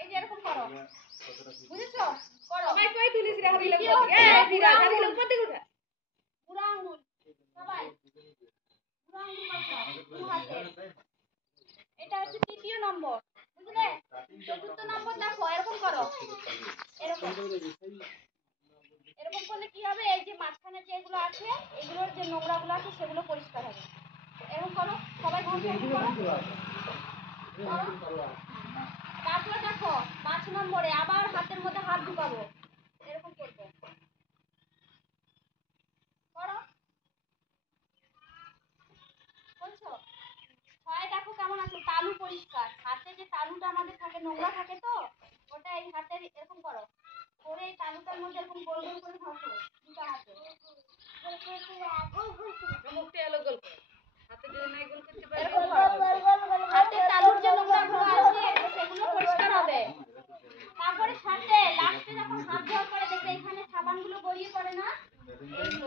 এই যে এরকম করো, বুঝেছো? করো। সবাই কই তুলিস রে হাবি লোক এই বিরা হাবি লোক পড়তে উঠা পুরা আঙ্গুল সবাই পুরা আঙ্গুল বসাও দু হাতে। এটা হচ্ছে তৃতীয় নম্বর, বুঝলে? চতুর্থ নম্বর দেখো এরকম করো, এরকম এরকম করলে কি হবে, এই যে মাঝখানে যেগুলো আছে এগুলোর যে নোংরাগুলো আছে সেগুলো পরিষ্কার হবে। এরকম করো সবাই, তারপরে দেখো 5 নম্বরে আবার হাতের মধ্যে হাত ঢুকাবো, এরকম করবো, করো, বলছো? 6 দেখো কেমন আছে, তালু পরিষ্কার, হাতে যে তালুটা আমাদের থাকে নোংরা থাকে তো ওটা এই হাতের এরকম করো, করে এই তালুটার মধ্যে এরকম গোল গোল করে ঘষো দুটো হাতে, মুখটা এলো গোল করে হাতে যদি নাই গোল করতে পারবি এরকম করো, হাতে তালুর যে নোংরাগুলো আছে সেগুলো পরিষ্কার হবে। তারপরে সাথে লাস্টে যখন হাত ধোয়ার পরে দেখবে এখানে সাবানগুলো গড়িয়ে পড়ে না, এইগুলো